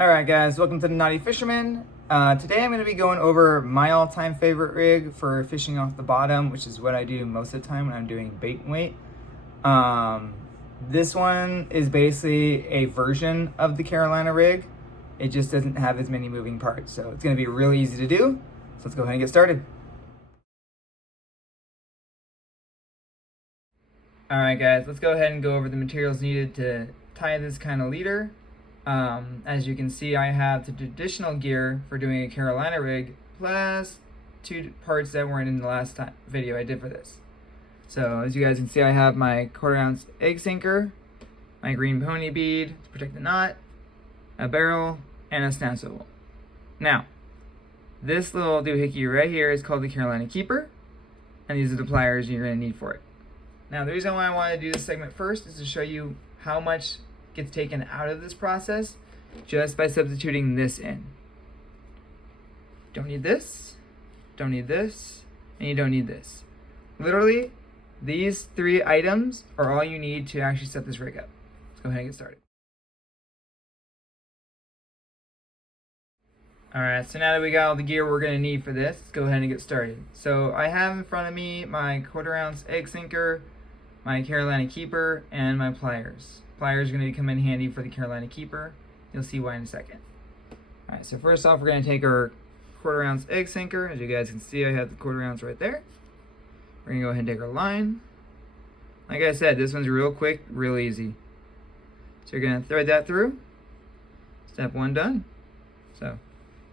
Alright guys, welcome to the Naughty Fisherman. Today I'm going to be going over my all-time favorite rig for fishing off the bottom, which is what I do most of the time when I'm doing bait and weight. This one is basically a version of the Carolina rig. It just doesn't have as many moving parts, so it's going to be really easy to do. So let's go ahead and get started. Alright guys, let's go ahead and go over the materials needed to tie this kind of leader. As you can see, I have the traditional gear for doing a Carolina rig, plus two parts that weren't in the last video I did for this. So as you guys can see, I have my 1/4 ounce egg sinker, my green pony bead to protect the knot, a barrel, and a snap swivel. Now, this little doohickey right here is called the Carolina Keeper, and these are the pliers you're going to need for it. Now, the reason why I want to do this segment first is to show you how much gets taken out of this process just by substituting this in. Don't need this, don't need this, and you don't need this. Literally, these three items are all you need to actually set this rig up. Let's go ahead and get started. Alright, so now that we got all the gear we're going to need for this, let's go ahead and get started. So I have in front of me my 1/4 ounce egg sinker, my Carolina Keeper, and my pliers. Pliers are going to come in handy for the Carolina Keeper. You'll see why in a second. Alright, so first off, we're going to take our 1/4 ounce egg sinker. As you guys can see, I have the 1/4 ounce right there. We're going to go ahead and take our line. Like I said, this one's real quick, real easy. So you're going to thread that through. Step one done. So,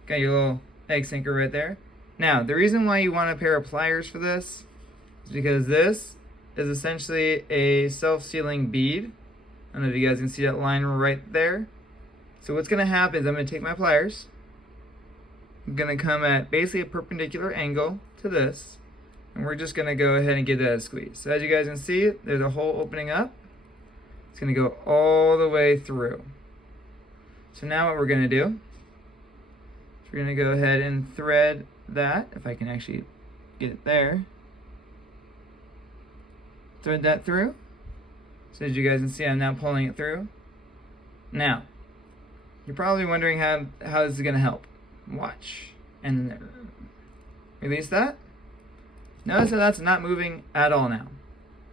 got your little egg sinker right there. Now, the reason why you want a pair of pliers for this is because this is essentially a self-sealing bead. I don't know if you guys can see that line right there. So what's going to happen is I'm going to take my pliers. I'm going to come at basically a perpendicular angle to this. And we're just going to go ahead and give that a squeeze. So as you guys can see, there's a hole opening up. It's going to go all the way through. So now what we're going to do is we're going to go ahead and thread that, if I can actually get it there. Thread that through. So as you guys can see, I'm now pulling it through. Now, you're probably wondering how this is going to help. Watch. And release that. Notice that that's not moving at all now.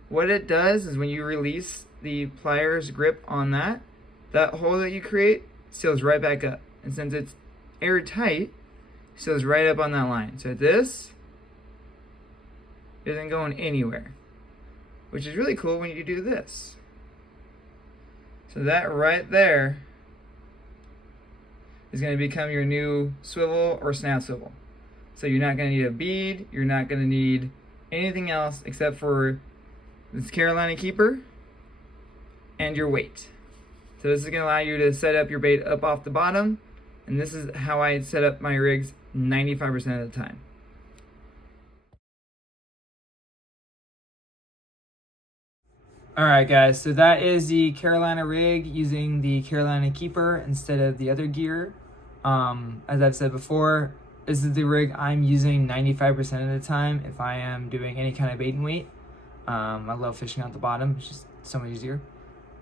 What it does is when you release the pliers grip on that hole that you create seals right back up. And since it's airtight, it seals right up on that line. So this isn't going anywhere, which is really cool when you do this. So that right there is going to become your new swivel or snap swivel. So you're not going to need a bead, you're not going to need anything else except for this Carolina Keeper and your weight. So this is going to allow you to set up your bait up off the bottom, and this is how I set up my rigs 95% of the time. Alright guys, so that is the Carolina rig using the Carolina Keeper instead of the other gear. As I've said before, this is the rig I'm using 95% of the time if I am doing any kind of bait and weight. I love fishing out the bottom, it's just so much easier.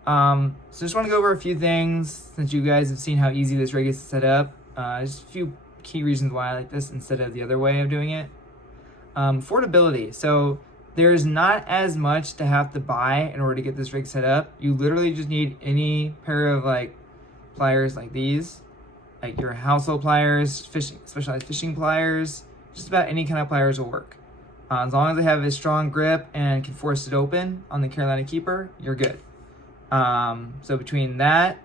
So just want to go over a few things since you guys have seen how easy this rig is to set up. Just a few key reasons why I like this instead of the other way of doing it. Affordability. So there's not as much to have to buy in order to get this rig set up. You literally just need any pair of pliers like these, like your household pliers, specialized fishing pliers. Just about any kind of pliers will work. As long as they have a strong grip and can force it open on the Carolina Keeper, you're good. So between that,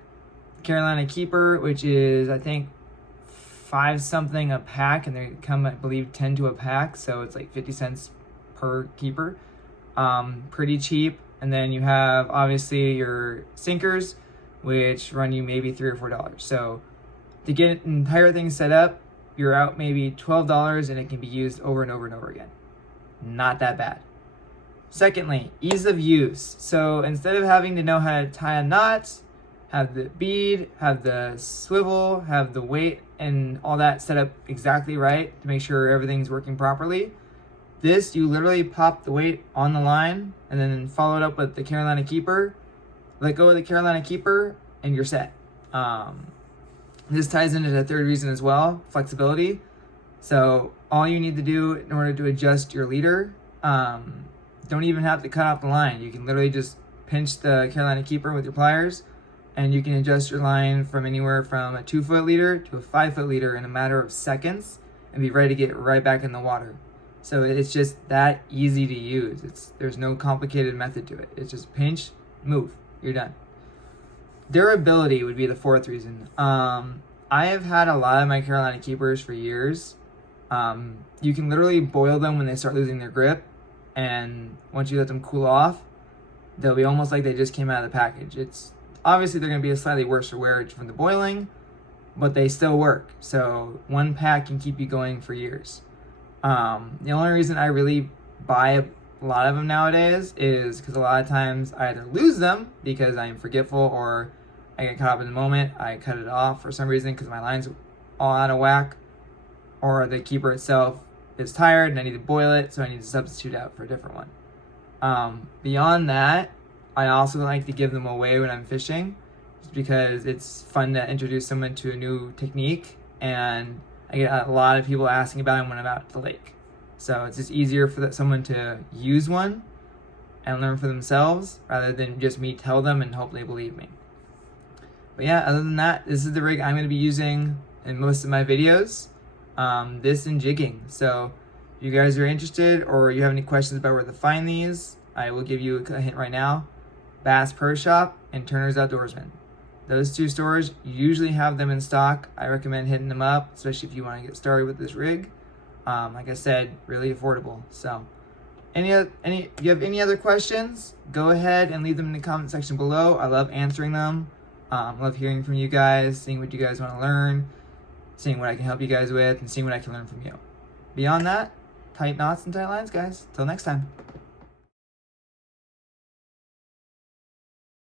Carolina Keeper, which is I think 5 something a pack, and they come I believe 10 to a pack, so it's like 50 cents per keeper. Pretty cheap. And then you have obviously your sinkers, which run you maybe $3 or $4. So to get an entire thing set up, you're out maybe $12, and it can be used over and over and over again. Not that bad. Secondly, ease of use. So instead of having to know how to tie a knot, have the bead, have the swivel, have the weight, and all that set up exactly right to make sure everything's working properly, this, you literally pop the weight on the line and then follow it up with the Carolina Keeper, let go of the Carolina Keeper, and you're set. This ties into the third reason as well, flexibility. So all you need to do in order to adjust your leader, don't even have to cut off the line. You can literally just pinch the Carolina Keeper with your pliers, and you can adjust your line from anywhere from a 2-foot leader to a 5-foot leader in a matter of seconds and be ready to get right back in the water. So it's just that easy to use. There's no complicated method to it. It's just pinch, move, you're done. Durability would be the fourth reason. I have had a lot of my Carolina Keepers for years. You can literally boil them when they start losing their grip, and once you let them cool off, they'll be almost like they just came out of the package. It's obviously they're going to be a slightly worse wear from the boiling, but they still work. So one pack can keep you going for years. The only reason I really buy a lot of them nowadays is because a lot of times I either lose them because I am forgetful, or I get caught up in the moment, I cut it off for some reason because my line's all out of whack, or the keeper itself is tired and I need to boil it, so I need to substitute out for a different one. Beyond that, I also like to give them away when I'm fishing, just because it's fun to introduce someone to a new technique, and I get a lot of people asking about them when I'm out at the lake. So it's just easier for someone to use one and learn for themselves rather than just me tell them and hope they believe me. But yeah, other than that, this is the rig I'm going to be using in most of my videos. This and jigging. So if you guys are interested or you have any questions about where to find these, I will give you a hint right now. Bass Pro Shop and Turner's Outdoorsman. Those two stores usually have them in stock. I recommend hitting them up, especially if you want to get started with this rig. Like I said, really affordable. So if you have any other questions, go ahead and leave them in the comment section below. I love answering them. Love hearing from you guys, seeing what you guys want to learn, seeing what I can help you guys with, and seeing what I can learn from you. Beyond that, tight knots and tight lines, guys. Till next time.